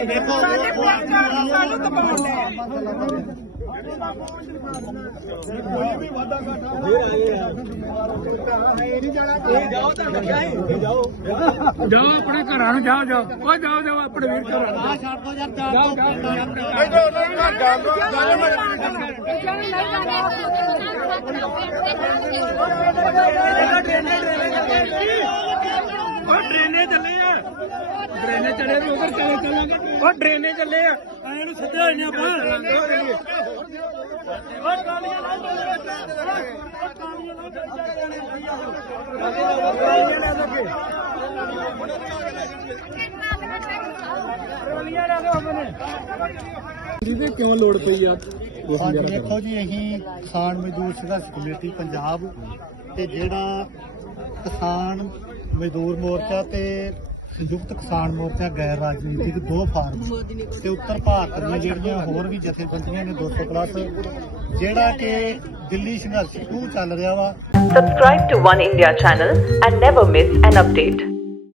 ਸਾਡੇ ਪਿਆਰ ਸਾਨੂੰ ਦਬਾਉਣ ਦੇ ਜਾਓ ਆਪਣੇ ਘਰਾਂ ਨੂੰ ਜਾਓ ਜਾਓ ਓ ਜਾਓ ਜਾਓ ਆਪਣੇ ਵੀਰ ਘਰਾਂ ਨੂੰ ਛੱਡ ਦੋ ਯਾਰ ਜਾਓ ਓ ਡਰੇਨੇ ਚੱਲੇ ਆ ਡਰੇਨੇ ਚੜੇ ਤੇ ਉਧਰ ਚਲੇ ਚੱਲਾਂਗੇ। ਓ ਡਰੇਨੇ ਚੱਲੇ ਆ। ਐ ਨੂੰ ਸਿੱਧੇ ਹੋਏ ਨੇ ਆਪਾਂ ਓ ਕਾਲੀਆਂ ਨਾਲ ਜਿਹਦੇ ਕਿਉਂ ਲੋੜ ਪਈ ਆ? ਹਾਂਜੀ ਦੇਖੋ ਜੀ ਅਸੀਂ ਕਿਸਾਨ ਮਜ਼ਦੂਰ ਸੰਘਰਸ਼ ਕਮੇਟੀ ਪੰਜਾਬ ਤੇ ਜਿਹੜਾ ਕਿਸਾਨ ਮਜ਼ਦੂਰ ਮੋਰਚਾ ਤੇ ਸੰਯੁਕਤ ਕਿਸਾਨ ਮੋਰਚਾ ਗੈਰ ਰਾਜਨੀਤਿਕ ਦੋ ਫਾਰਮ ਤੇ ਉੱਤਰ ਭਾਰਤ ਦੀਆਂ ਜਿਹੜੀਆਂ ਹੋਰ ਵੀ ਜਥੇਬੰਦੀਆਂ ਨੇ 200 ਪਲੱਸ ਜਿਹੜਾ ਕਿ ਦਿੱਲੀ ਸੰਘਰਸ਼ 2 ਚੱਲ ਰਿਹਾ ਵਾ। Subscribe to One India channel and never miss an update.